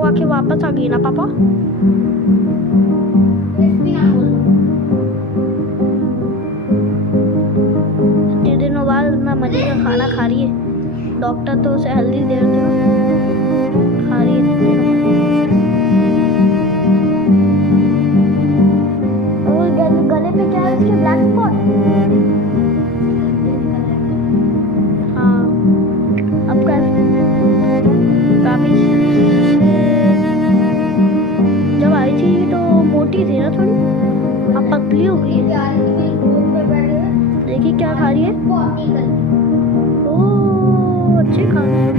लगवा के वापस आ गई ना पापा। इतने दिनों बाद अपना मजे का खाना खा रही है। डॉक्टर तो उसे हेल्दी दे रहे थे, खा रही है। और गले पे क्या है उसके? Black spot. हाँ अब काफी जब आई थी तो मोटी थी ना थोड़ी, अब पतली हो गई है। देखिए क्या खा रही है। ओह अच्छे खाना है।